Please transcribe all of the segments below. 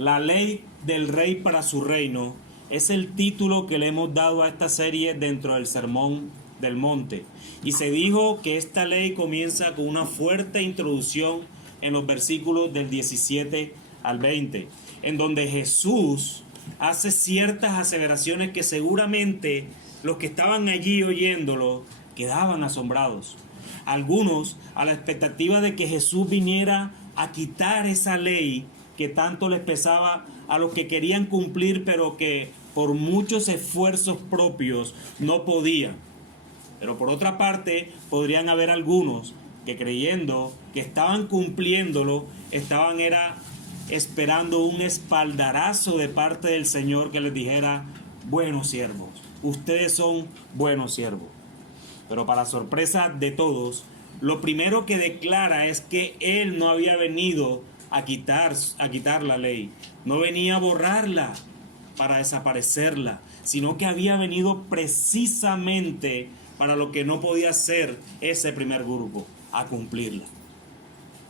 La ley del rey para su reino es el título que le hemos dado a esta serie dentro del Sermón del Monte. Y se dijo que esta ley comienza con una fuerte introducción en los versículos del 17 al 20, en donde Jesús hace ciertas aseveraciones que seguramente los que estaban allí oyéndolo quedaban asombrados. Algunos a la expectativa de que Jesús viniera a quitar esa ley que tanto les pesaba a los que querían cumplir, pero que por muchos esfuerzos propios no podían. Pero por otra parte, podrían haber algunos que creyendo que estaban cumpliéndolo, estaban esperando un espaldarazo de parte del Señor que les dijera: buenos siervos, ustedes son buenos siervos. Pero para sorpresa de todos, lo primero que declara es que Él no había venido a quitar la ley, no venía a borrarla para desaparecerla, sino que había venido precisamente para lo que no podía hacer ese primer grupo, a cumplirla.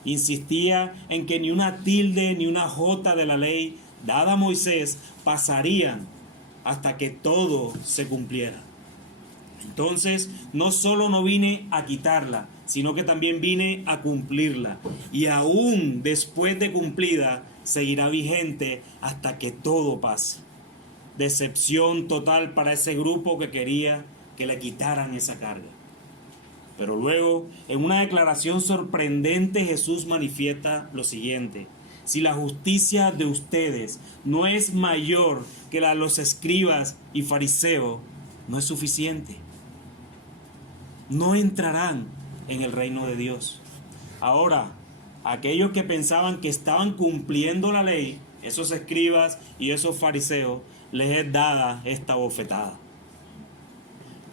Insistía en que ni una tilde ni una jota de la ley dada a Moisés pasarían hasta que todo se cumpliera. Entonces, no solo no vine a quitarla, sino que también vine a cumplirla. Y aún después de cumplida, seguirá vigente hasta que todo pase. Decepción total para ese grupo que quería que le quitaran esa carga. Pero luego, en una declaración sorprendente, Jesús manifiesta lo siguiente: si la justicia de ustedes no es mayor que la de los escribas y fariseos, no es suficiente. No entrarán en el reino de Dios. Ahora, aquellos que pensaban que estaban cumpliendo la ley, esos escribas y esos fariseos, les es dada esta bofetada.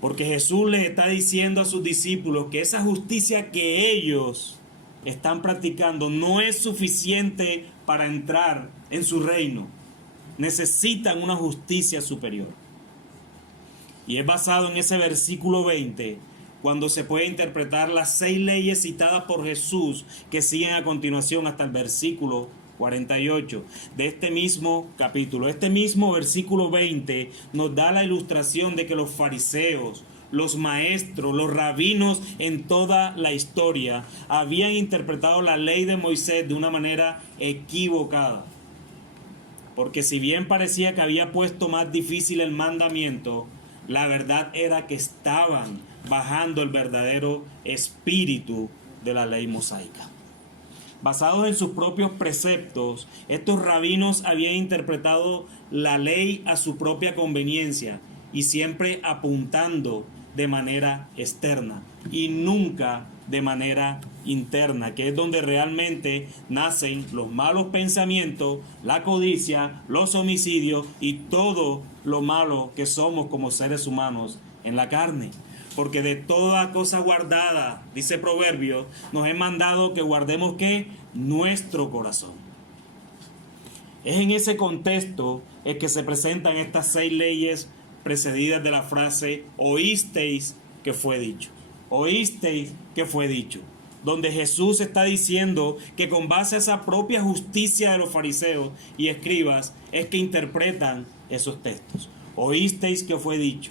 Porque Jesús les está diciendo a sus discípulos que esa justicia que ellos están practicando no es suficiente para entrar en su reino. Necesitan una justicia superior. Y es basado en ese versículo 20 cuando se puede interpretar las 6 leyes citadas por Jesús que siguen a continuación hasta el versículo 48 de este mismo capítulo. Este mismo versículo 20 nos da la ilustración de que los fariseos, los maestros, los rabinos en toda la historia habían interpretado la ley de Moisés de una manera equivocada. Porque si bien parecía que había puesto más difícil el mandamiento, la verdad era que estaban bajando el verdadero espíritu de la ley mosaica. Basados en sus propios preceptos, estos rabinos habían interpretado la ley a su propia conveniencia y siempre apuntando de manera externa y nunca de manera interna, que es donde realmente nacen los malos pensamientos, la codicia, los homicidios y todo lo malo que somos como seres humanos en la carne. Porque de toda cosa guardada, dice Proverbios, nos es mandado que guardemos ¿qué? Nuestro corazón. Es en ese contexto el que se presentan estas 6 leyes precedidas de la frase oísteis que fue dicho. Oísteis que fue dicho. Donde Jesús está diciendo que con base a esa propia justicia de los fariseos y escribas es que interpretan esos textos. Oísteis que fue dicho.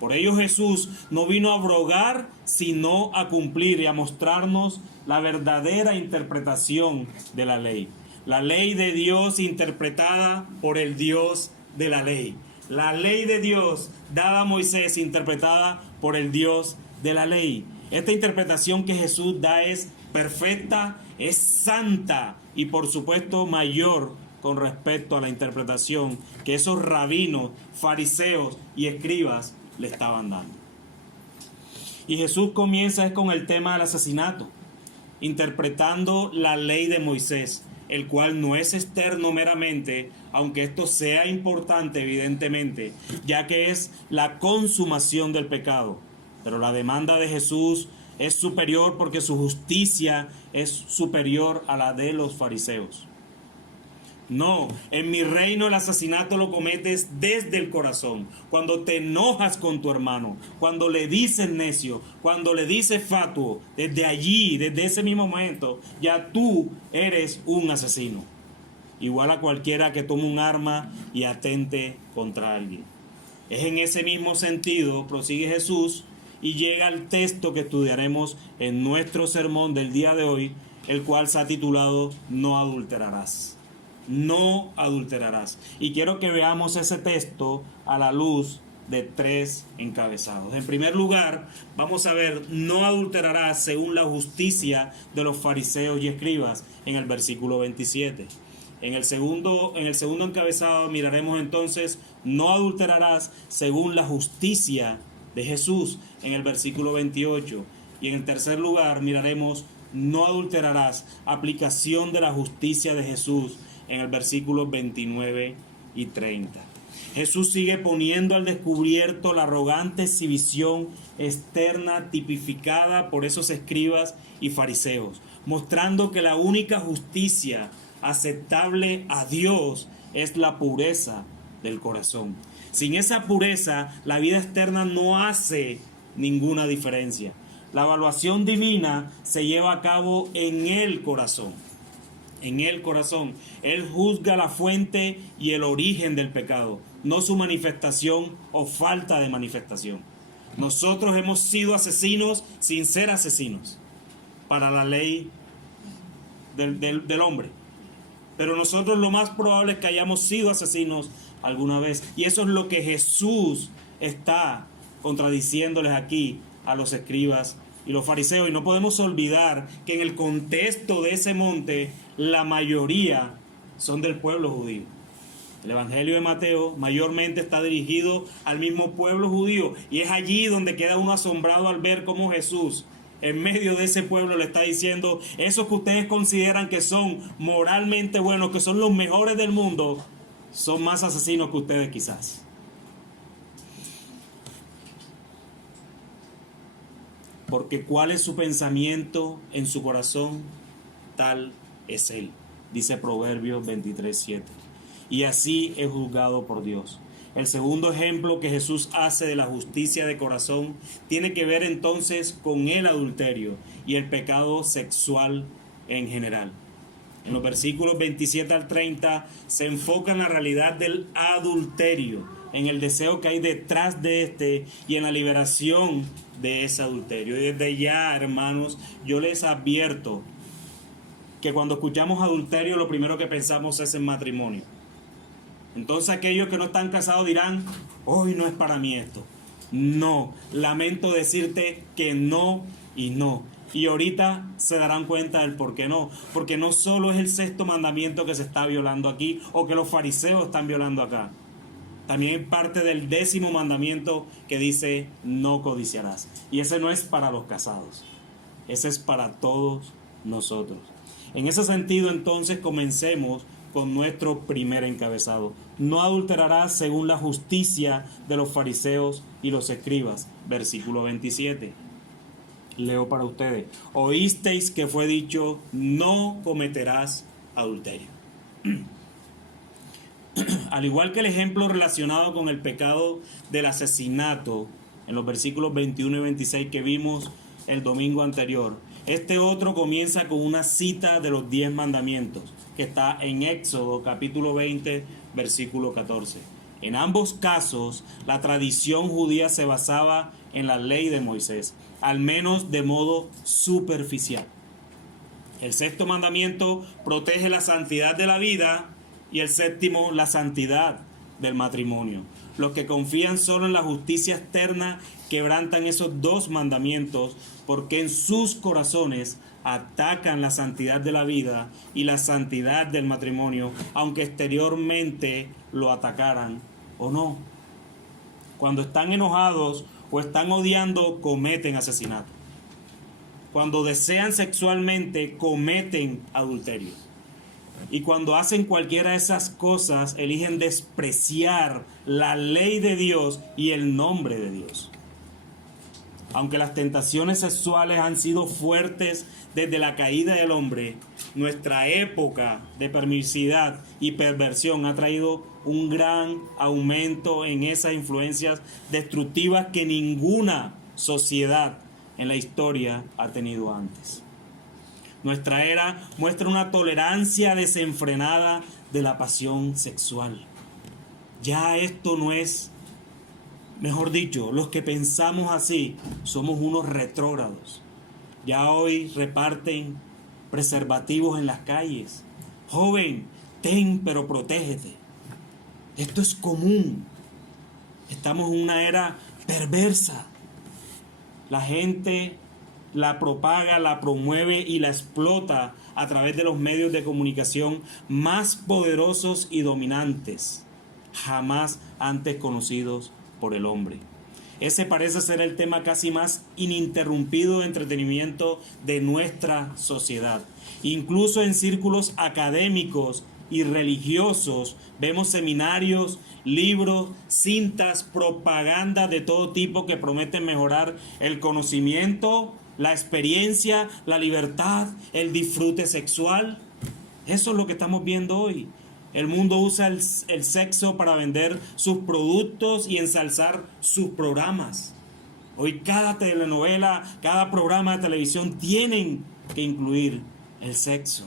Por ello Jesús no vino a abrogar, sino a cumplir y a mostrarnos la verdadera interpretación de la ley. La ley de Dios interpretada por el Dios de la ley. La ley de Dios dada a Moisés interpretada por el Dios de la ley. Esta interpretación que Jesús da es perfecta, es santa y por supuesto mayor con respecto a la interpretación que esos rabinos, fariseos y escribas le estaban dando. Y Jesús comienza con el tema del asesinato, interpretando la ley de Moisés, el cual no es externo meramente, aunque esto sea importante evidentemente, ya que es la consumación del pecado. Pero la demanda de Jesús es superior porque su justicia es superior a la de los fariseos. No, en mi reino el asesinato lo cometes desde el corazón, cuando te enojas con tu hermano, cuando le dices necio, cuando le dices fatuo, desde allí, desde ese mismo momento, ya tú eres un asesino. igual a cualquiera que tome un arma y atente contra alguien. Es en ese mismo sentido, prosigue Jesús, y llega al texto que estudiaremos en nuestro sermón del día de hoy, el cual se ha titulado No adulterarás. No adulterarás. Y quiero que veamos ese texto a la luz de 3 encabezados. En primer lugar, vamos a ver no adulterarás según la justicia de los fariseos y escribas en el versículo 27. En el segundo encabezado miraremos entonces no adulterarás según la justicia de Jesús en el versículo 28. Y en el tercer lugar miraremos no adulterarás, aplicación de la justicia de Jesús en el versículo 29 y 30. Jesús sigue poniendo al descubierto la arrogante exhibición externa tipificada por esos escribas y fariseos, mostrando que la única justicia aceptable a Dios es la pureza del corazón. Sin esa pureza, la vida externa no hace ninguna diferencia. La evaluación divina se lleva a cabo en el corazón. En el corazón. Él juzga la fuente y el origen del pecado, no su manifestación o falta de manifestación. Nosotros hemos sido asesinos sin ser asesinos para la ley del hombre. Pero nosotros lo más probable es que hayamos sido asesinos alguna vez. Y eso es lo que Jesús está contradiciéndoles aquí a los escribas y los fariseos. Y no podemos olvidar que en el contexto de ese monte, la mayoría son del pueblo judío. El Evangelio de Mateo mayormente está dirigido al mismo pueblo judío. Y es allí donde queda uno asombrado al ver cómo Jesús, en medio de ese pueblo, le está diciendo: esos que ustedes consideran que son moralmente buenos, que son los mejores del mundo, son más asesinos que ustedes quizás. Porque cuál es su pensamiento en su corazón, tal es él, dice Proverbios 23:7. Y así es juzgado por Dios. El segundo ejemplo que Jesús hace de la justicia de corazón tiene que ver entonces con el adulterio y el pecado sexual en general. En los versículos 27 al 30 se enfoca en la realidad del adulterio, en el deseo que hay detrás de este y en la liberación de ese adulterio. Y desde ya, hermanos, yo les advierto que cuando escuchamos adulterio, lo primero que pensamos es en matrimonio. Entonces aquellos que no están casados dirán: hoy no es para mí esto. No, lamento decirte que no y no. Y ahorita se darán cuenta del por qué no. Porque no solo es el sexto mandamiento que se está violando aquí, o que los fariseos están violando acá. También es parte del 10º mandamiento que dice: no codiciarás. Y ese no es para los casados. Ese es para todos nosotros. En ese sentido, entonces, comencemos con nuestro primer encabezado. No adulterarás según la justicia de los fariseos y los escribas. Versículo 27. Leo para ustedes. Oísteis que fue dicho: no cometerás adulterio. Al igual que el ejemplo relacionado con el pecado del asesinato en los versículos 21 y 26 que vimos el domingo anterior, este otro comienza con una cita de los 10 mandamientos que está en Éxodo capítulo 20 versículo 14. En ambos casos la tradición judía se basaba en la ley de Moisés, al menos de modo superficial. El sexto mandamiento protege la santidad de la vida y el séptimo la santidad del matrimonio. Los que confían solo en la justicia externa quebrantan esos 2 mandamientos porque en sus corazones atacan la santidad de la vida y la santidad del matrimonio, aunque exteriormente lo atacaran o no. Cuando están enojados o están odiando, cometen asesinato. Cuando desean sexualmente, cometen adulterio. Y cuando hacen cualquiera de esas cosas, eligen despreciar la ley de Dios y el nombre de Dios. Aunque las tentaciones sexuales han sido fuertes desde la caída del hombre, nuestra época de permisividad y perversión ha traído un gran aumento en esas influencias destructivas que ninguna sociedad en la historia ha tenido antes. Nuestra era muestra una tolerancia desenfrenada de la pasión sexual. Ya esto no es, mejor dicho, los que pensamos así somos unos retrógrados. Ya hoy reparten preservativos en las calles. Joven, ten pero protégete. Esto es común. Estamos en una era perversa. La gente la propaga, la promueve y la explota a través de los medios de comunicación más poderosos y dominantes, jamás antes conocidos por el hombre. Ese parece ser el tema casi más ininterrumpido de entretenimiento de nuestra sociedad. Incluso en círculos académicos y religiosos vemos seminarios, libros, cintas, propaganda de todo tipo que prometen mejorar el conocimiento, la experiencia, la libertad, el disfrute sexual. Eso es lo que estamos viendo hoy. El mundo usa el sexo para vender sus productos y ensalzar sus programas. Hoy cada telenovela, cada programa de televisión tienen que incluir el sexo.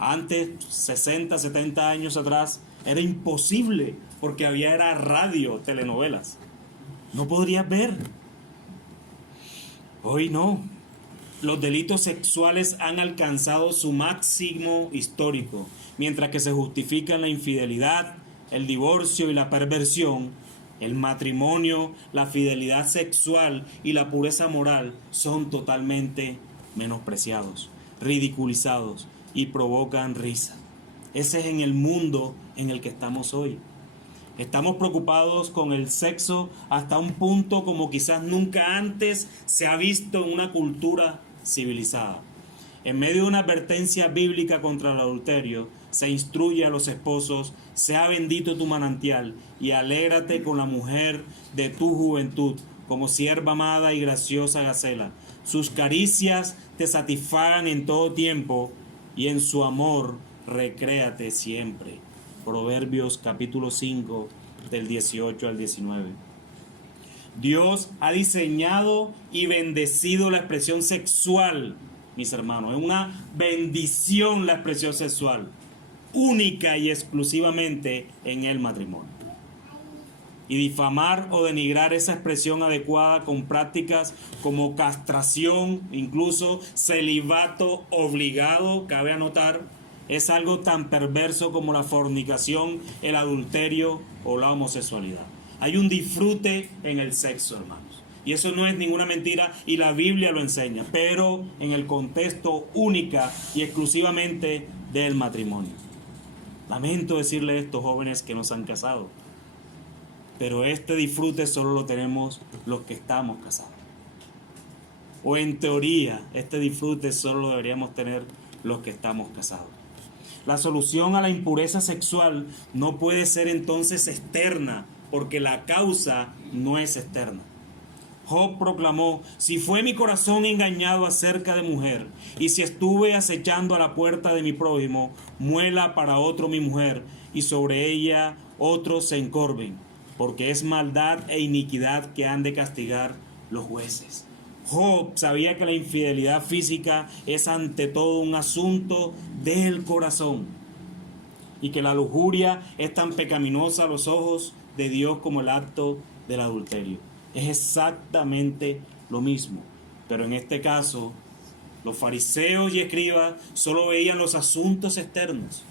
Antes, 60, 70 años atrás, era imposible porque era radio, telenovelas. No podrías ver. Hoy no. Los delitos sexuales han alcanzado su máximo histórico. Mientras que se justifican la infidelidad, el divorcio y la perversión, el matrimonio, la fidelidad sexual y la pureza moral son totalmente menospreciados, ridiculizados y provocan risa. Ese es en el mundo en el que estamos hoy. Estamos preocupados con el sexo hasta un punto como quizás nunca antes se ha visto en una cultura civilizada. En medio de una advertencia bíblica contra el adulterio, se instruye a los esposos: sea bendito tu manantial y alégrate con la mujer de tu juventud, como sierva amada y graciosa Gacela. Sus caricias te satisfagan en todo tiempo y en su amor recréate siempre. Proverbios capítulo 5 del 18 al 19. Dios ha diseñado y bendecido la expresión sexual, mis hermanos. Es una bendición la expresión sexual, única y exclusivamente en el matrimonio. Y difamar o denigrar esa expresión adecuada con prácticas como castración, incluso celibato obligado, cabe anotar, es algo tan perverso como la fornicación, el adulterio o la homosexualidad. Hay un disfrute en el sexo, hermanos. Y eso no es ninguna mentira y la Biblia lo enseña, pero en el contexto única y exclusivamente del matrimonio. Lamento decirle a estos jóvenes que no se han casado, pero este disfrute solo lo tenemos los que estamos casados. O en teoría, este disfrute solo lo deberíamos tener los que estamos casados. La solución a la impureza sexual no puede ser entonces externa, porque la causa no es externa. Job proclamó: si fue mi corazón engañado acerca de mujer, y si estuve acechando a la puerta de mi prójimo, muela para otro mi mujer, y sobre ella otros se encorven, porque es maldad e iniquidad que han de castigar los jueces. Job sabía que la infidelidad física es ante todo un asunto del corazón, y que la lujuria es tan pecaminosa a los ojos de Dios como el acto del adulterio. Es exactamente lo mismo, pero en este caso los fariseos y escribas solo veían los asuntos externos.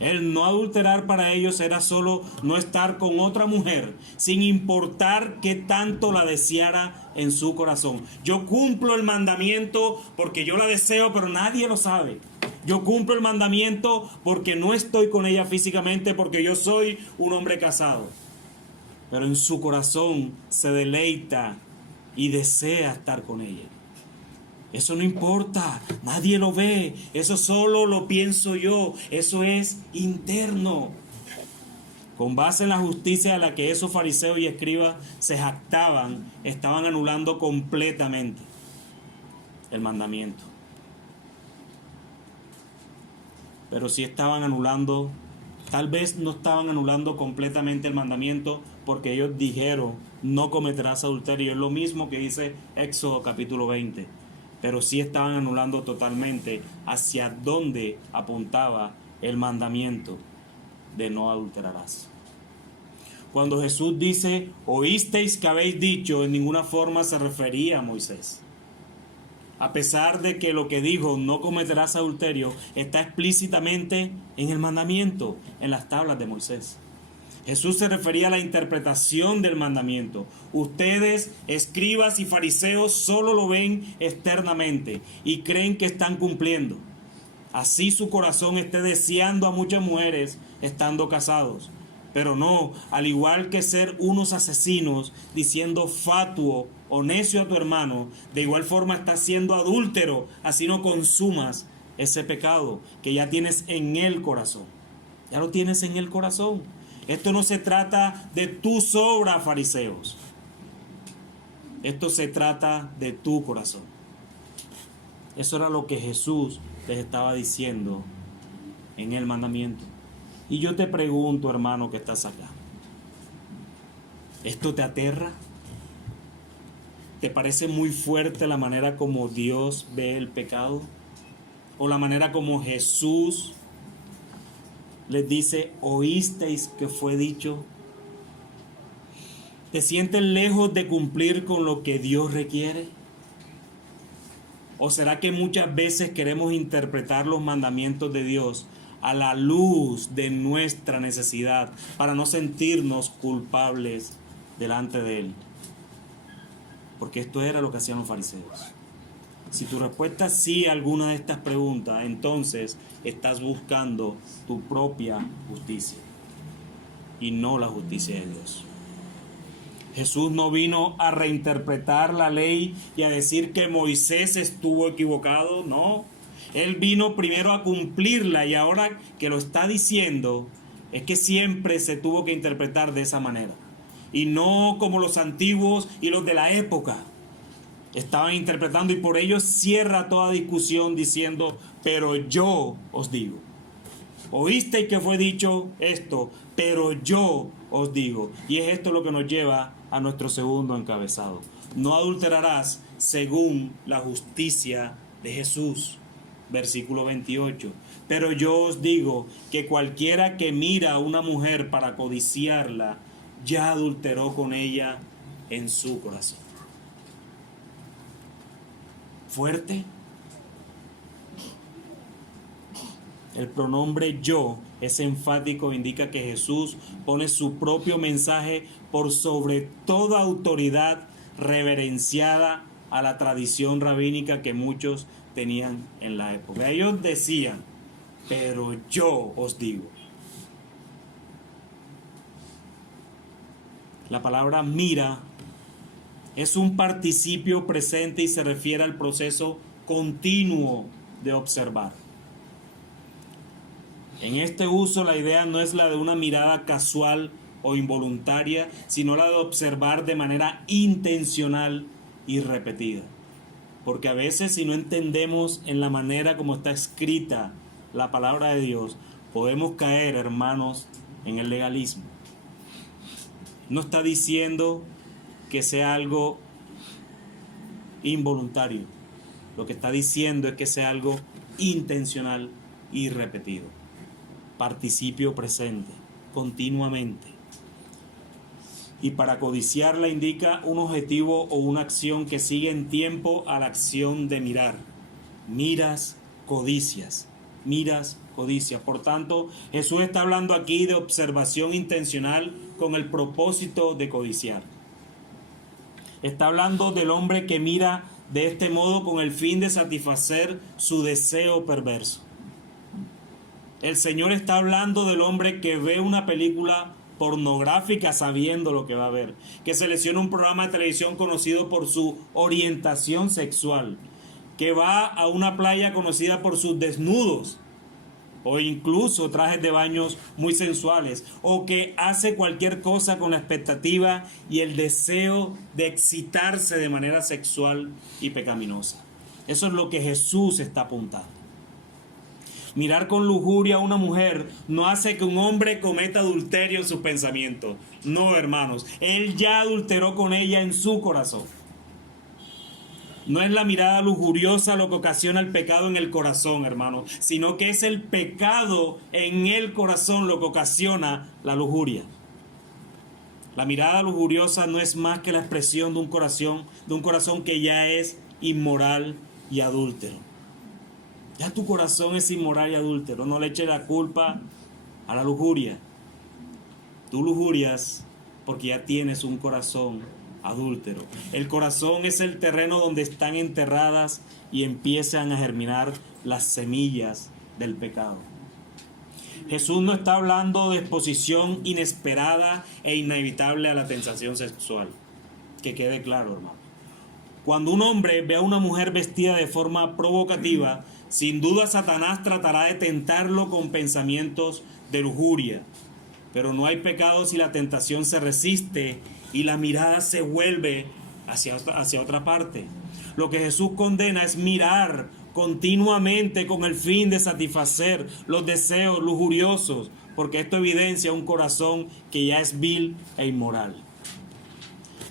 El no adulterar para ellos era solo no estar con otra mujer, sin importar qué tanto la deseara en su corazón. Yo cumplo el mandamiento porque yo la deseo, pero nadie lo sabe. Yo cumplo el mandamiento porque no estoy con ella físicamente, porque yo soy un hombre casado. Pero en su corazón se deleita y desea estar con ella. Eso no importa, nadie lo ve, eso solo lo pienso yo, eso es interno. Con base en la justicia de la que esos fariseos y escribas se jactaban, estaban anulando completamente el mandamiento. Pero sí estaban anulando, tal vez no estaban anulando completamente el mandamiento, porque ellos dijeron: no cometerás adulterio. Es lo mismo que dice Éxodo capítulo 20. pero sí estaban anulando totalmente hacia dónde apuntaba el mandamiento de no adulterarás. Cuando Jesús dice, oísteis que habéis dicho, en ninguna forma se refería a Moisés. A pesar de que lo que dijo, no cometerás adulterio, está explícitamente en el mandamiento, en las tablas de Moisés. Jesús se refería a la interpretación del mandamiento. Ustedes, escribas y fariseos, solo lo ven externamente y creen que están cumpliendo. Así su corazón esté deseando a muchas mujeres estando casados. Pero no, al igual que ser unos asesinos diciendo fatuo o necio a tu hermano, de igual forma estás siendo adúltero, así no consumas ese pecado que ya tienes en el corazón. Ya lo tienes en el corazón. Esto no se trata de tus obras, fariseos. Esto se trata de tu corazón. Eso era lo que Jesús les estaba diciendo en el mandamiento. Y yo te pregunto, hermano, que estás acá, ¿esto te aterra? ¿Te parece muy fuerte la manera como Dios ve el pecado? ¿O la manera como Jesús les dice, oísteis que fue dicho? ¿Te sientes lejos de cumplir con lo que Dios requiere? ¿O será que muchas veces queremos interpretar los mandamientos de Dios a la luz de nuestra necesidad para no sentirnos culpables delante de Él? Porque esto era lo que hacían los fariseos. Si tu respuesta es sí a alguna de estas preguntas, entonces estás buscando tu propia justicia y no la justicia de Dios. Jesús no vino a reinterpretar la ley y a decir que Moisés estuvo equivocado, no. Él vino primero a cumplirla y ahora que lo está diciendo es que siempre se tuvo que interpretar de esa manera. Y no como los antiguos y los de la época estaban interpretando, y por ello cierra toda discusión diciendo, pero yo os digo. Oísteis que fue dicho esto, pero yo os digo. Y es esto lo que nos lleva a nuestro segundo encabezado. No adulterarás según la justicia de Jesús. Versículo 28. Pero yo os digo que cualquiera que mira a una mujer para codiciarla, ya adulteró con ella en su corazón. Fuerte. El pronombre yo es enfático, indica que Jesús pone su propio mensaje por sobre toda autoridad reverenciada a la tradición rabínica que muchos tenían en la época. Ellos decían, pero yo os digo. La palabra mira es un participio presente y se refiere al proceso continuo de observar. En este uso la idea no es la de una mirada casual o involuntaria, sino la de observar de manera intencional y repetida. Porque a veces, si no entendemos en la manera como está escrita la palabra de Dios, podemos caer, hermanos, en el legalismo. No está diciendo que sea algo involuntario. Lo que está diciendo es que sea algo intencional y repetido. Participio presente, continuamente. Y para codiciarla indica un objetivo o una acción que sigue en tiempo a la acción de mirar. Miras, codicias. Miras, codicias. Por tanto, Jesús está hablando aquí de observación intencional con el propósito de codiciar. Está hablando del hombre que mira de este modo con el fin de satisfacer su deseo perverso. El Señor está hablando del hombre que ve una película pornográfica sabiendo lo que va a ver, que selecciona un programa de televisión conocido por su orientación sexual, que va a una playa conocida por sus desnudos o incluso trajes de baños muy sensuales, o que hace cualquier cosa con la expectativa y el deseo de excitarse de manera sexual y pecaminosa. Eso es lo que Jesús está apuntando. Mirar con lujuria a una mujer no hace que un hombre cometa adulterio en sus pensamientos. No, hermanos, él ya adulteró con ella en su corazón. No es la mirada lujuriosa lo que ocasiona el pecado en el corazón, hermano, sino que es el pecado en el corazón lo que ocasiona la lujuria. La mirada lujuriosa no es más que la expresión de un corazón que ya es inmoral y adúltero. Ya tu corazón es inmoral y adúltero. No le eches la culpa a la lujuria. Tú lujurias porque ya tienes un corazón adúltero. El corazón es el terreno donde están enterradas y empiezan a germinar las semillas del pecado. Jesús no está hablando de exposición inesperada e inevitable a la tentación sexual. Que quede claro, hermano. Cuando un hombre ve a una mujer vestida de forma provocativa, sin duda Satanás tratará de tentarlo con pensamientos de lujuria. Pero no hay pecado si la tentación se resiste y la mirada se vuelve hacia otra parte. Lo que Jesús condena es mirar continuamente con el fin de satisfacer los deseos lujuriosos, porque esto evidencia un corazón que ya es vil e inmoral.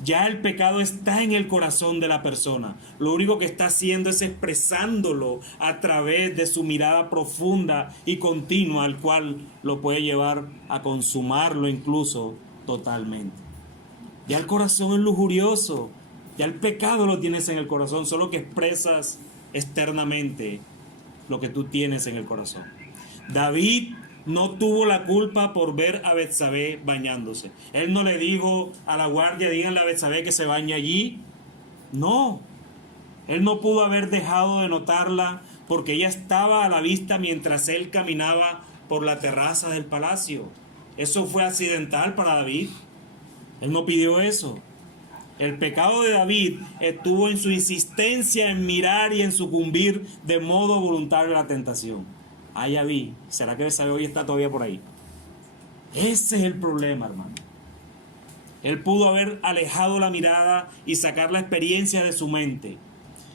Ya el pecado está en el corazón de la persona. Lo único que está haciendo es expresándolo a través de su mirada profunda y continua, al cual lo puede llevar a consumarlo incluso totalmente. Ya el corazón es lujurioso. Ya el pecado lo tienes en el corazón, solo que expresas externamente lo que tú tienes en el corazón. David no tuvo la culpa por ver a Betsabé bañándose. Él no le dijo a la guardia, díganle a Betsabé que se bañe allí. No, él no pudo haber dejado de notarla porque ella estaba a la vista mientras él caminaba por la terraza del palacio. Eso fue accidental para David. Él no pidió eso. El pecado de David estuvo en su insistencia en mirar y en sucumbir de modo voluntario a la tentación. Ay, ya vi. ¿Será que Betsabé hoy está todavía por ahí? Ese es el problema, hermano. Él pudo haber alejado la mirada y sacar la experiencia de su mente.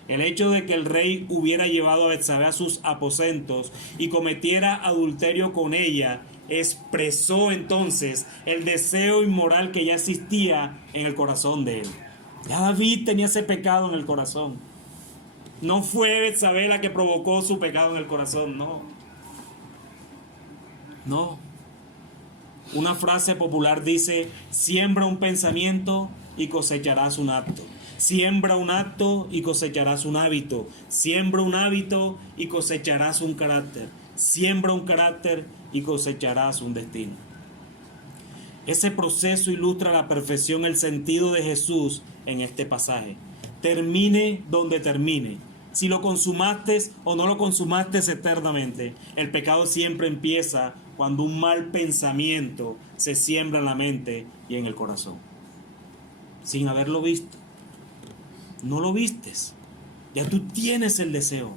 El hecho de que el rey hubiera llevado a Betsabé a sus aposentos y cometiera adulterio con ella expresó entonces el deseo inmoral que ya existía en el corazón de él. Ya David tenía ese pecado en el corazón. No fue Betsabé la que provocó su pecado en el corazón, no. No. Una frase popular dice: siembra un pensamiento y cosecharás un acto. Siembra un acto y cosecharás un hábito. Siembra un hábito y cosecharás un carácter. Siembra un carácter y cosecharás un destino. Ese proceso ilustra a la perfección el sentido de Jesús en este pasaje. Termine donde termine. Si lo consumaste o no lo consumaste eternamente, el pecado siempre empieza cuando un mal pensamiento se siembra en la mente y en el corazón. Sin haberlo visto. No lo vistes. Ya tú tienes el deseo.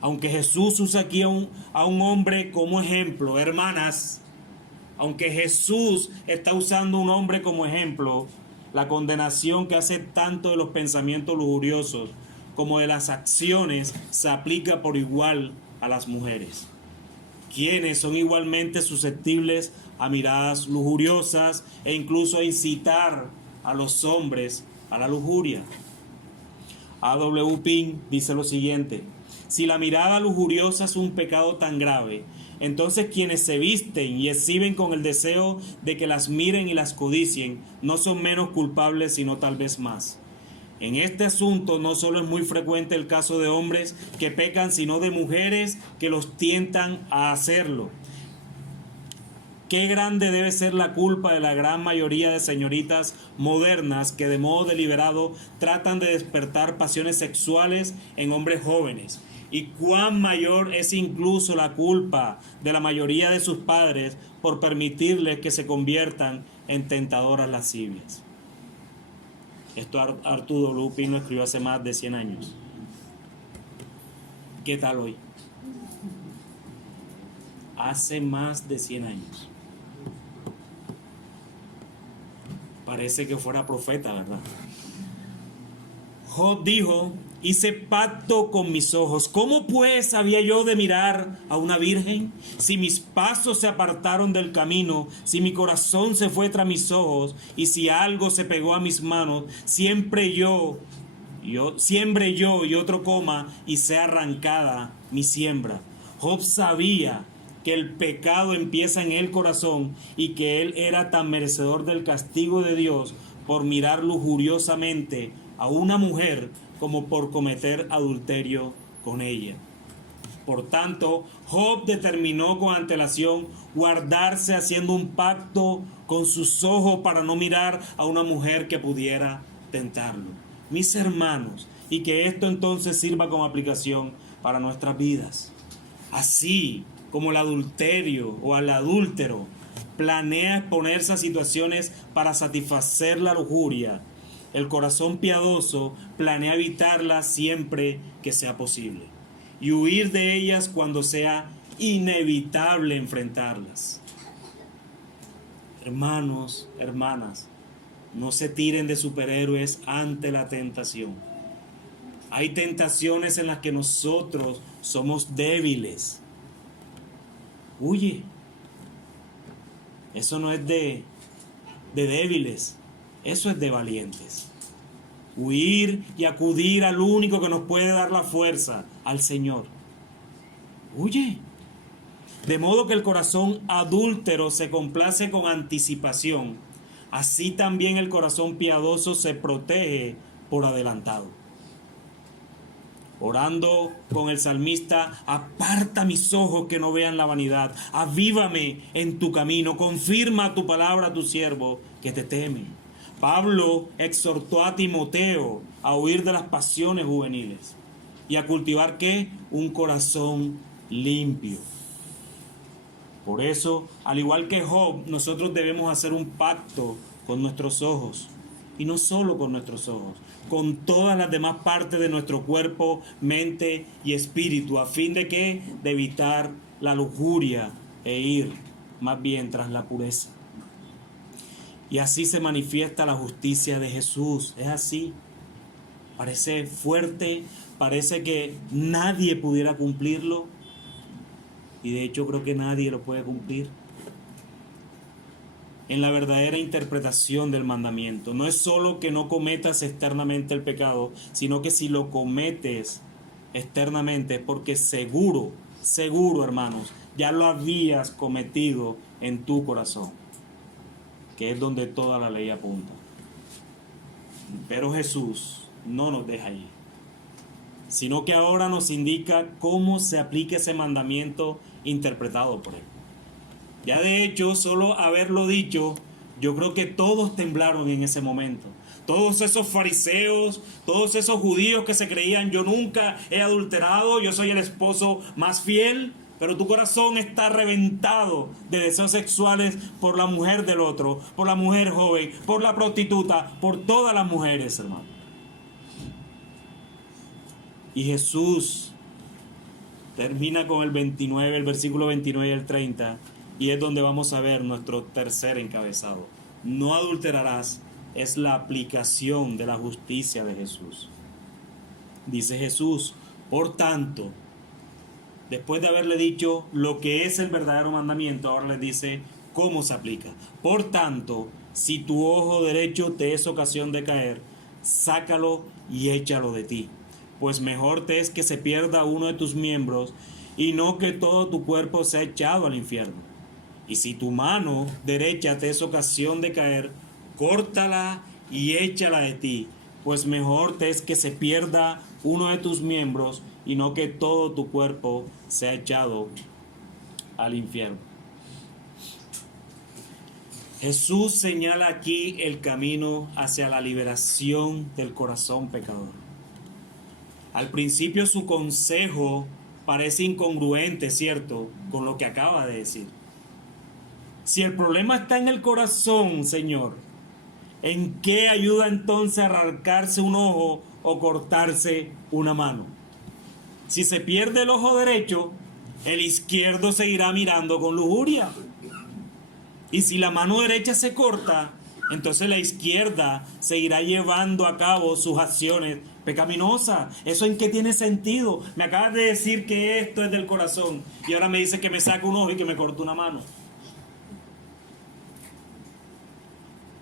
Aunque Jesús usa aquí a un hombre como ejemplo, hermanas, aunque Jesús está usando un hombre como ejemplo, la condenación que hace tanto de los pensamientos lujuriosos como de las acciones se aplica por igual a las mujeres, quienes son igualmente susceptibles a miradas lujuriosas e incluso a incitar a los hombres a la lujuria. A.W. Pink dice lo siguiente: si la mirada lujuriosa es un pecado tan grave, entonces quienes se visten y exhiben con el deseo de que las miren y las codicien no son menos culpables, sino tal vez más. En este asunto no solo es muy frecuente el caso de hombres que pecan, sino de mujeres que los tientan a hacerlo. Qué grande debe ser la culpa de la gran mayoría de señoritas modernas que de modo deliberado tratan de despertar pasiones sexuales en hombres jóvenes. Y cuán mayor es incluso la culpa de la mayoría de sus padres por permitirles que se conviertan en tentadoras lascivias. Esto Arturo Lupin lo escribió hace más de 100 años. ¿Qué tal hoy? Hace más de 100 años. Parece que fuera profeta, ¿verdad? Job dijo: hice pacto con mis ojos. ¿Cómo pues había yo de mirar a una virgen? Si mis pasos se apartaron del camino, si mi corazón se fue tras mis ojos, y si algo se pegó a mis manos, siempre yo siembre yo y otro coma y sea arrancada mi siembra. Job sabía que el pecado empieza en el corazón y que él era tan merecedor del castigo de Dios por mirar lujuriosamente a una mujer como por cometer adulterio con ella. Por tanto, Job determinó con antelación guardarse haciendo un pacto con sus ojos para no mirar a una mujer que pudiera tentarlo. Mis hermanos, y que esto entonces sirva como aplicación para nuestras vidas. Así como el adulterio o al adúltero planea exponerse a situaciones para satisfacer la lujuria, el corazón piadoso planea evitarlas siempre que sea posible y huir de ellas cuando sea inevitable enfrentarlas. Hermanos, hermanas, no se tiren de superhéroes ante la tentación. Hay tentaciones en las que nosotros somos débiles. Huye. Eso no es de débiles, eso es de valientes. Huir y acudir al único que nos puede dar la fuerza, al Señor. Huye. De modo que el corazón adúltero se complace con anticipación, así también el corazón piadoso se protege por adelantado. Orando con el salmista, aparta mis ojos que no vean la vanidad, avívame en tu camino, confirma tu palabra a tu siervo que te teme. Pablo exhortó a Timoteo a huir de las pasiones juveniles y a cultivar ¿qué? Un corazón limpio. Por eso, al igual que Job, nosotros debemos hacer un pacto con nuestros ojos. Y no solo con nuestros ojos, con todas las demás partes de nuestro cuerpo, mente y espíritu, a fin de ¿qué? De evitar la lujuria e ir más bien tras la pureza. Y así se manifiesta la justicia de Jesús. Es así. Parece fuerte, parece que nadie pudiera cumplirlo. Y de hecho creo que nadie lo puede cumplir. En la verdadera interpretación del mandamiento. No es solo que no cometas externamente el pecado, sino que si lo cometes externamente es porque seguro, hermanos, ya lo habías cometido en tu corazón, que es donde toda la ley apunta. Pero Jesús no nos deja allí, sino que ahora nos indica cómo se aplica ese mandamiento interpretado por él. Ya de hecho, solo haberlo dicho, yo creo que todos temblaron en ese momento. Todos esos fariseos, todos esos judíos que se creían, yo nunca he adulterado, yo soy el esposo más fiel, pero tu corazón está reventado de deseos sexuales por la mujer del otro, por la mujer joven, por la prostituta, por todas las mujeres, hermano. Y Jesús termina con el versículo 29 y el 30, y es donde vamos a ver nuestro tercer encabezado. No adulterarás es la aplicación de la justicia de Jesús. Dice Jesús, por tanto, después de haberle dicho lo que es el verdadero mandamiento, ahora le dice cómo se aplica. Por tanto, si tu ojo derecho te es ocasión de caer, sácalo y échalo de ti. Pues mejor te es que se pierda uno de tus miembros y no que todo tu cuerpo sea echado al infierno. Y si tu mano derecha te es ocasión de caer, córtala y échala de ti. Pues mejor te es que se pierda uno de tus miembros y no que todo tu cuerpo sea echado al infierno. Jesús señala aquí el camino hacia la liberación del corazón pecador. Al principio su consejo parece incongruente, ¿cierto?, con lo que acaba de decir. Si el problema está en el corazón, Señor, ¿en qué ayuda entonces arrancarse un ojo o cortarse una mano? Si se pierde el ojo derecho, el izquierdo seguirá mirando con lujuria. Y si la mano derecha se corta, entonces la izquierda seguirá llevando a cabo sus acciones pecaminosas. ¿Eso en qué tiene sentido? Me acabas de decir que esto es del corazón y ahora me dice que me saque un ojo y que me corte una mano.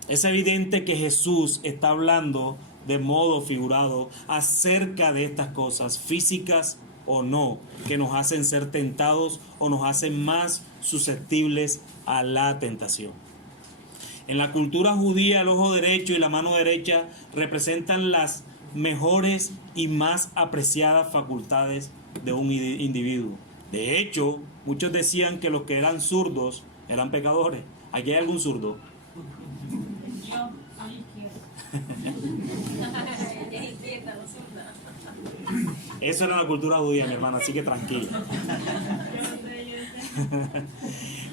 Es evidente que Jesús está hablando de modo figurado acerca de estas cosas, físicas o no, que nos hacen ser tentados o nos hacen más susceptibles a la tentación. En la cultura judía, el ojo derecho y la mano derecha representan las mejores y más apreciadas facultades de un individuo. De hecho, muchos decían que los que eran zurdos eran pecadores. ¿Aquí hay algún zurdo? Yo, a la izquierda. Eso era la cultura judía, mi hermano, así que tranquilo.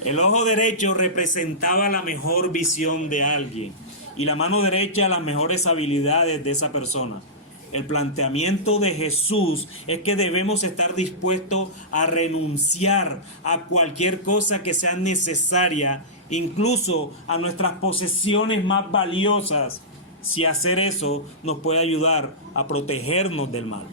El ojo derecho representaba la mejor visión de alguien y la mano derecha las mejores habilidades de esa persona. El planteamiento de Jesús es que debemos estar dispuestos a renunciar a cualquier cosa que sea necesaria, incluso a nuestras posesiones más valiosas, si hacer eso nos puede ayudar a protegernos del mal.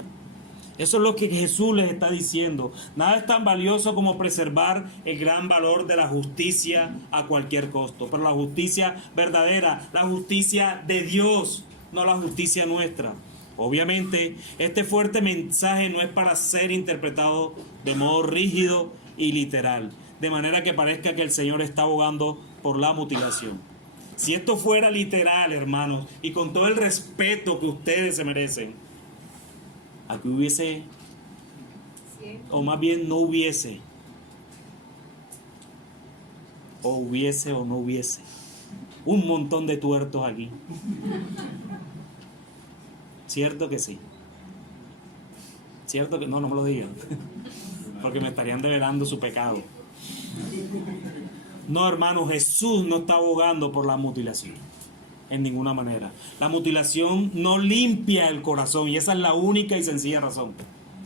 Eso es lo que Jesús les está diciendo. Nada es tan valioso como preservar el gran valor de la justicia a cualquier costo. Pero la justicia verdadera, la justicia de Dios, no la justicia nuestra. Obviamente, este fuerte mensaje no es para ser interpretado de modo rígido y literal, de manera que parezca que el Señor está abogando por la mutilación. Si esto fuera literal, hermanos, y con todo el respeto que ustedes se merecen, aquí hubiese, o más bien no hubiese, o hubiese o no hubiese, un montón de tuertos aquí. ¿Cierto que sí? ¿Cierto que no? No me lo digan, porque me estarían develando su pecado. No, hermano, Jesús no está abogando por la mutilación, en ninguna manera. La mutilación no limpia el corazón, y esa es la única y sencilla razón.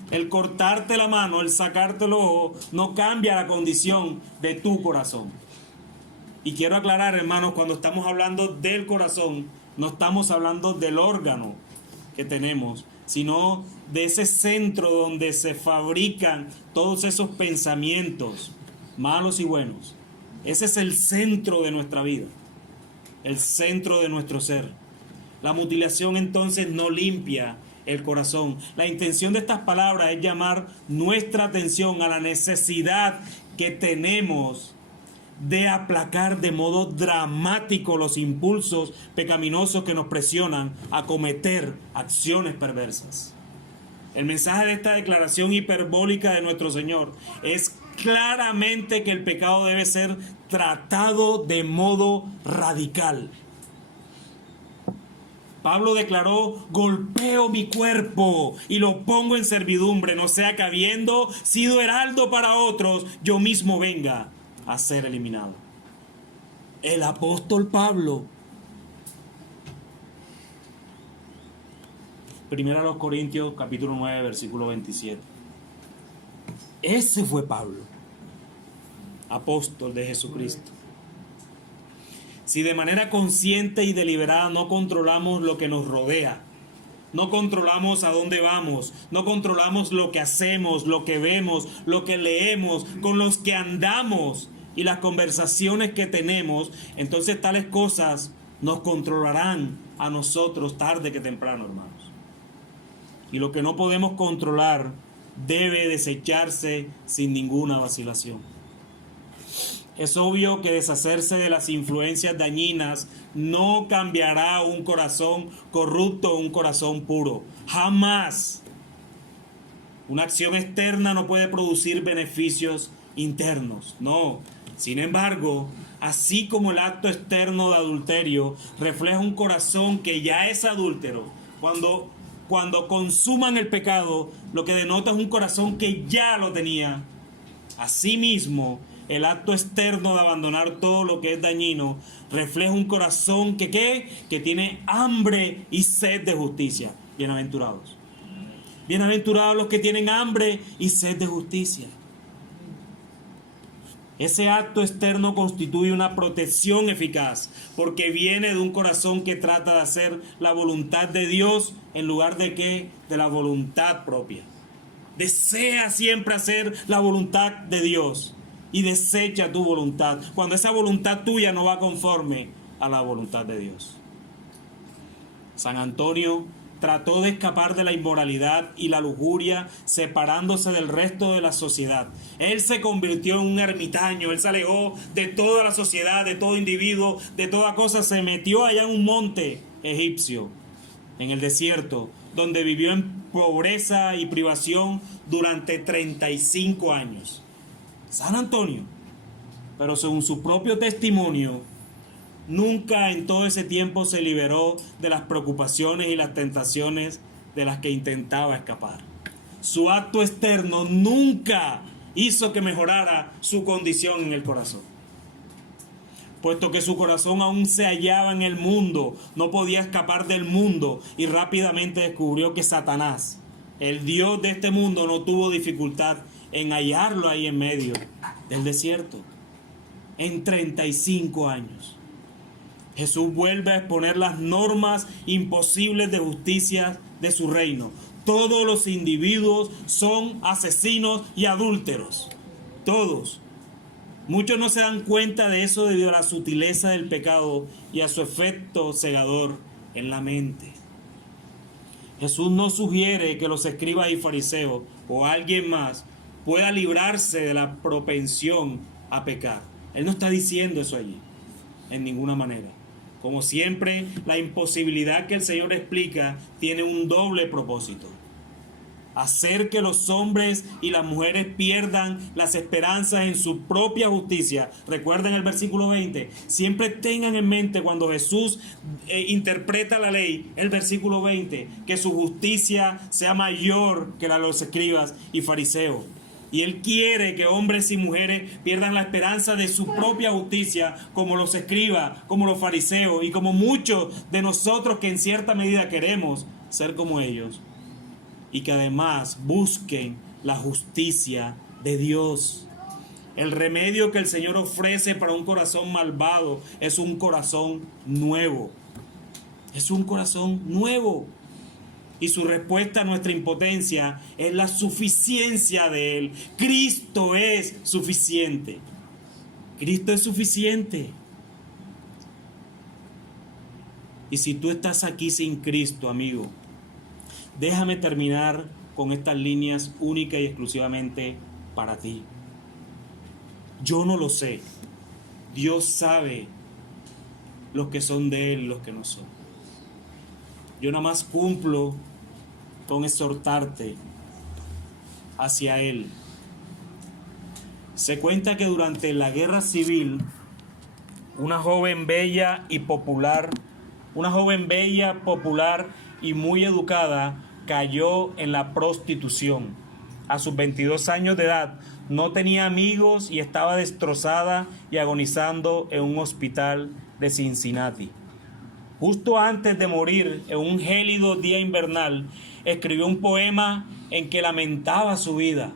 El cortarte la mano, el sacarte el ojo, no cambia la condición de tu corazón. Y quiero aclarar, hermanos, cuando estamos hablando del corazón, no estamos hablando del órgano que tenemos, sino de ese centro donde se fabrican todos esos pensamientos, malos y buenos. Ese es el centro de nuestra vida, el centro de nuestro ser. La mutilación entonces no limpia el corazón. La intención de estas palabras es llamar nuestra atención a la necesidad que tenemos de aplacar de modo dramático los impulsos pecaminosos que nos presionan a cometer acciones perversas. El mensaje de esta declaración hiperbólica de nuestro Señor es claramente que el pecado debe ser tratado de modo radical. Pablo declaró: golpeo mi cuerpo y lo pongo en servidumbre, no sea que habiendo sido heraldo para otros, yo mismo venga a ser eliminado. El apóstol Pablo. Primera a los Corintios, capítulo 9, versículo 27. Ese fue Pablo, apóstol de Jesucristo. Si de manera consciente y deliberada no controlamos lo que nos rodea, no controlamos a dónde vamos, no controlamos lo que hacemos, lo que vemos, lo que leemos, con los que andamos y las conversaciones que tenemos, entonces tales cosas nos controlarán a nosotros tarde que temprano, hermanos. Y lo que no podemos controlar debe desecharse sin ninguna vacilación. Es obvio que deshacerse de las influencias dañinas no cambiará un corazón corrupto o un corazón puro. Jamás. Una acción externa no puede producir beneficios internos. No. Sin embargo, así como el acto externo de adulterio refleja un corazón que ya es adúltero, cuando consuman el pecado, lo que denota es un corazón que ya lo tenía. Asimismo, el acto externo de abandonar todo lo que es dañino refleja un corazón que tiene hambre y sed de justicia. Bienaventurados. Bienaventurados los que tienen hambre y sed de justicia. Ese acto externo constituye una protección eficaz, porque viene de un corazón que trata de hacer la voluntad de Dios en lugar de la voluntad propia. Desea siempre hacer la voluntad de Dios y desecha tu voluntad cuando esa voluntad tuya no va conforme a la voluntad de Dios. San Antonio trató de escapar de la inmoralidad y la lujuria, separándose del resto de la sociedad. Él se convirtió en un ermitaño, él se alejó de toda la sociedad, de todo individuo, de toda cosa, se metió allá en un monte egipcio, en el desierto, donde vivió en pobreza y privación durante 35 años. San Antonio, pero según su propio testimonio, nunca en todo ese tiempo se liberó de las preocupaciones y las tentaciones de las que intentaba escapar. Su acto externo nunca hizo que mejorara su condición en el corazón. Puesto que su corazón aún se hallaba en el mundo, no podía escapar del mundo y rápidamente descubrió que Satanás, el Dios de este mundo, no tuvo dificultad en hallarlo ahí en medio del desierto. En 35 años. Jesús vuelve a exponer las normas imposibles de justicia de su reino. Todos los individuos son asesinos y adúlteros. Todos. Muchos no se dan cuenta de eso debido a la sutileza del pecado y a su efecto cegador en la mente. Jesús no sugiere que los escribas y fariseos o alguien más pueda librarse de la propensión a pecar. Él no está diciendo eso allí, en ninguna manera. Como siempre, la imposibilidad que el Señor explica tiene un doble propósito: hacer que los hombres y las mujeres pierdan las esperanzas en su propia justicia. Recuerden el versículo 20. Siempre tengan en mente cuando Jesús interpreta la ley, el versículo 20, que su justicia sea mayor que la de los escribas y fariseos. Y Él quiere que hombres y mujeres pierdan la esperanza de su propia justicia, como los escribas, como los fariseos y como muchos de nosotros que en cierta medida queremos ser como ellos. Y que además busquen la justicia de Dios. El remedio que el Señor ofrece para un corazón malvado es un corazón nuevo. Es un corazón nuevo. Y su respuesta a nuestra impotencia es la suficiencia de Él. Cristo es suficiente. Cristo es suficiente. Y si tú estás aquí sin Cristo, amigo, déjame terminar con estas líneas únicas y exclusivamente para ti. Yo no lo sé. Dios sabe los que son de Él y los que no son. Yo nada más cumplo con exhortarte hacia Él. Se cuenta que durante la guerra civil, una joven bella, popular y muy educada cayó en la prostitución. A sus 22 años de edad no tenía amigos y estaba destrozada y agonizando en un hospital de Cincinnati. Justo antes de morir, en un gélido día invernal, escribió un poema en que lamentaba su vida.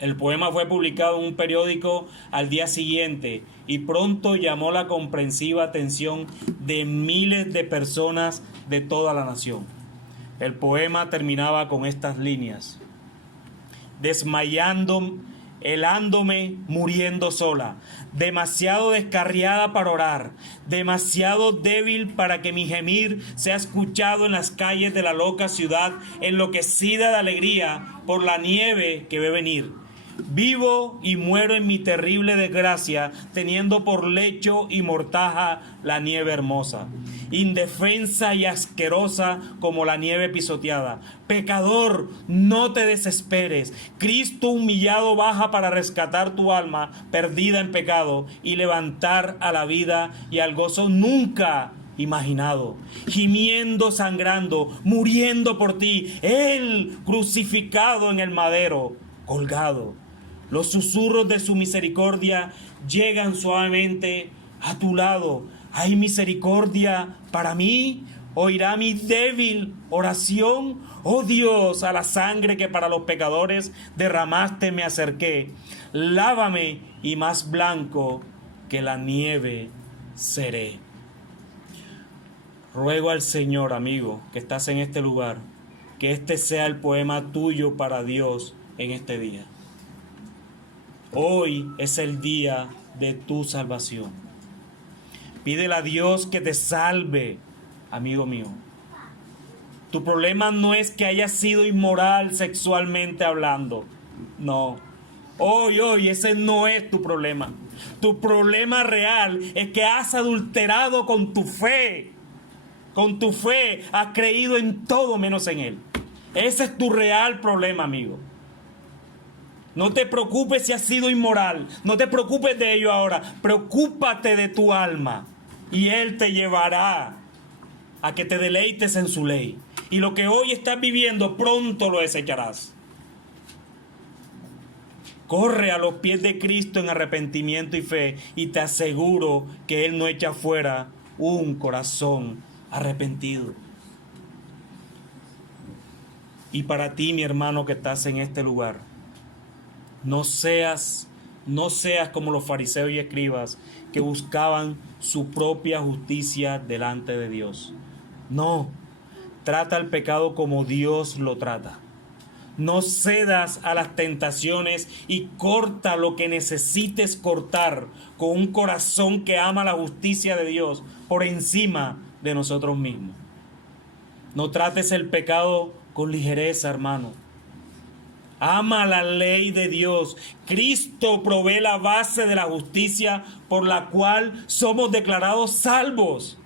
El poema fue publicado en un periódico al día siguiente y pronto llamó la comprensiva atención de miles de personas de toda la nación. El poema terminaba con estas líneas: desmayando, helándome, muriendo sola, demasiado descarriada para orar, demasiado débil para que mi gemir sea escuchado en las calles de la loca ciudad, enloquecida de alegría por la nieve que ve venir. Vivo y muero en mi terrible desgracia, teniendo por lecho y mortaja la nieve hermosa, indefensa y asquerosa como la nieve pisoteada. Pecador, no te desesperes. Cristo humillado baja para rescatar tu alma perdida en pecado y levantar a la vida y al gozo nunca imaginado, gimiendo, sangrando, muriendo por ti, Él crucificado en el madero, colgado. Los susurros de su misericordia llegan suavemente a tu lado. ¿Hay misericordia para mí? ¿Oirá mi débil oración? Oh Dios, a la sangre que para los pecadores derramaste me acerqué. Lávame y más blanco que la nieve seré. Ruego al Señor, amigo, que estás en este lugar, que este sea el poema tuyo para Dios en este día. Hoy es el día de tu salvación. Pídele a Dios que te salve, amigo mío. Tu problema no es que hayas sido inmoral sexualmente hablando. No. Hoy, ese no es tu problema. Tu problema real es que has adulterado con tu fe. Con tu fe has creído en todo menos en Él. Ese es tu real problema, amigo. No te preocupes si has sido inmoral. No te preocupes de ello ahora. Preocúpate de tu alma. Y Él te llevará a que te deleites en su ley. Y lo que hoy estás viviendo, pronto lo desecharás. Corre a los pies de Cristo en arrepentimiento y fe. Y te aseguro que Él no echa fuera un corazón arrepentido. Y para ti, mi hermano, que estás en este lugar, no seas como los fariseos y escribas que buscaban su propia justicia delante de Dios. No, trata el pecado como Dios lo trata. No cedas a las tentaciones y corta lo que necesites cortar con un corazón que ama la justicia de Dios por encima de nosotros mismos. No trates el pecado con ligereza, hermano. Ama la ley de Dios. Cristo provee la base de la justicia por la cual somos declarados salvos.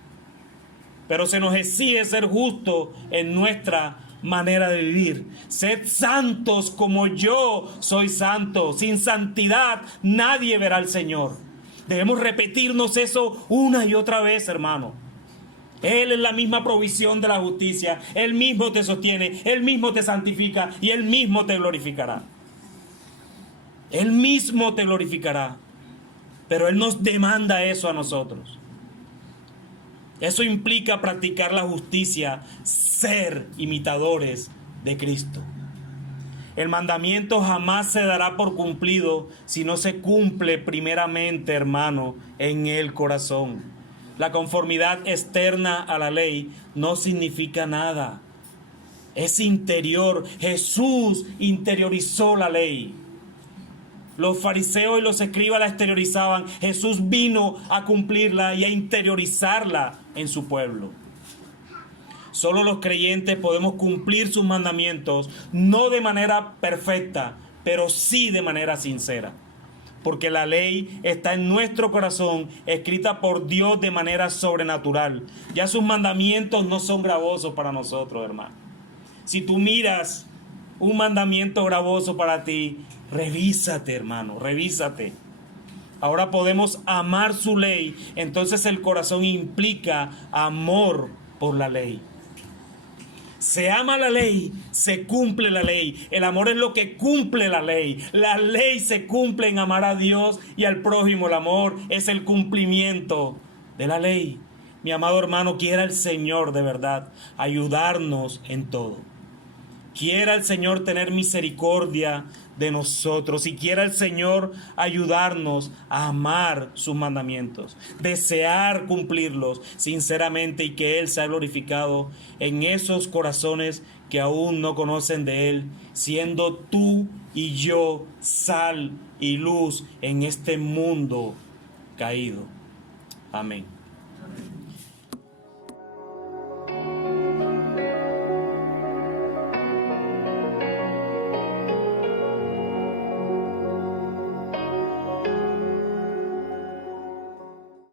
Pero se nos exige ser justos en nuestra manera de vivir. Sed santos como yo soy santo. Sin santidad nadie verá al Señor. Debemos repetirnos eso una y otra vez, hermano. Él es la misma provisión de la justicia. Él mismo te sostiene, Él mismo te santifica y Él mismo te glorificará. Él mismo te glorificará. Pero Él nos demanda eso a nosotros. Eso implica practicar la justicia, ser imitadores de Cristo. El mandamiento jamás se dará por cumplido si no se cumple primeramente, hermano, en el corazón. La conformidad externa a la ley no significa nada. Es interior. Jesús interiorizó la ley. Los fariseos y los escribas la exteriorizaban. Jesús vino a cumplirla y a interiorizarla en su pueblo. Solo los creyentes podemos cumplir sus mandamientos, no de manera perfecta, pero sí de manera sincera. Porque la ley está en nuestro corazón, escrita por Dios de manera sobrenatural. Ya sus mandamientos no son gravosos para nosotros, hermano. Si tú miras un mandamiento gravoso para ti, revísate, hermano, revísate. Ahora podemos amar su ley, entonces el corazón implica amor por la ley. Se ama la ley, se cumple la ley. El amor es lo que cumple la ley. La ley se cumple en amar a Dios y al prójimo. El amor es el cumplimiento de la ley. Mi amado hermano, quiera el Señor de verdad ayudarnos en todo. Quiera el Señor tener misericordia de nosotros y quiera el Señor ayudarnos a amar sus mandamientos, desear cumplirlos sinceramente y que Él sea glorificado en esos corazones que aún no conocen de Él, siendo tú y yo sal y luz en este mundo caído. Amén.